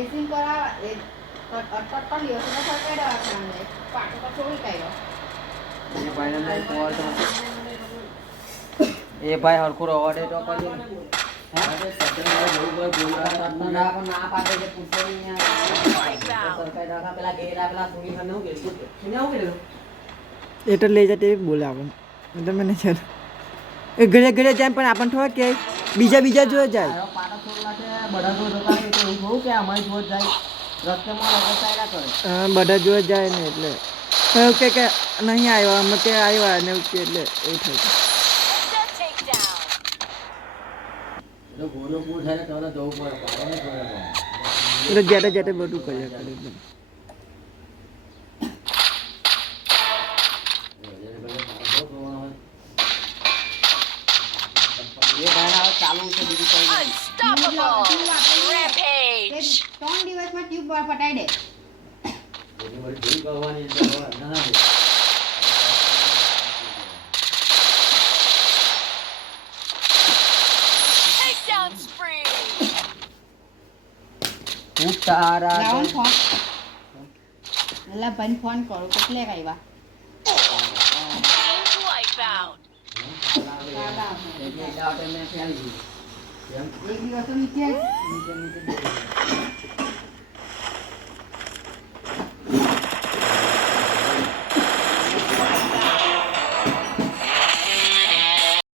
Dressing કરા એ અટપટ લ્યો તો ફરકાઈ દેવા ખાને પાટો તો છોડી કાયો એ ભાઈને નહીં પોર તો એ ભાઈ હરખું રવાડે તો કરી અરે સત્તર જવું પર બોલવા ના પાડે કે પૂછો નહીં સરકાઈ રાખા પેલા ગેરા પેલા સુની હને હું કે એને આવું કે એ તો લઈ જતે બોલે આપણને એટલે મને છે એ ઘરે ઘરે જાય પણ આપણને થોડા કે બીજા જો જાય પાટા છોડવા છે બધા જો દુકાન તો એવું થોડું કે અમારી જોત જાય રસ્તેમાં રગતાયલા કરે બધા જો જાય ને એટલે એવું કે નહીં આવ્યો અમે તે આવ્યા ને એવું કે એટલે એવું થાય તો ગોનો પૂર થાય તો જવું પડે પાડે ને એટલે જેતે બધું કર્યા કરે એકદમ ચાલુ છે બીજું કઈ rampage 3 દિવસમાં ટ્યુબ ફટાઈ દે એની વળી ભૂલ કરવાની એટલે ના Takedown spree. ખૂબ તારા લાવન ફોન અલ્લા ભાઈ ફોન કરો કેટલે આવ્યા Wipeout. એક દિવસ તો નીચે નીચે